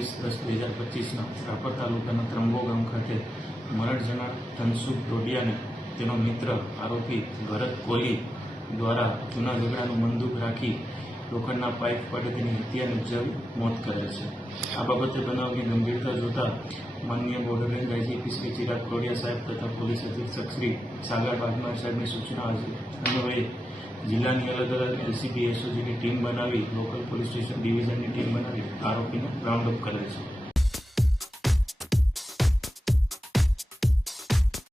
23/10/2025 રાપર તાલુકાના ત્રંબો ગામ ખાતે મરણ જનાર ધનસુખ ડોડિયાને તેનો મિત્ર આરોપી ભરત કોહલી દ્વારા જૂના ઝઘડાનું મનદુખ રાખી લોખંડના પાઇપ વડે તેની હત્યા નિપજાવી મોત કરેલ છે। આ બાબતે બનાવની ગંભીરતા જોતા માનનીય border range IGP Shri Chirag Kodiya સાહેબ તથા પોલીસ અધિક્ષક શ્રી સાગર બાગમાર સાહેબની સૂચના અન્વયે જિલ્લાની અલગ અલગ એલસીબી એસઓજીની ટીમ બનાવી લોકલ પોલીસ સ્ટેશન ડિવિઝનની ટીમ બનાવી આરોપીને રાઉન્ડ અપ કરેલ છે।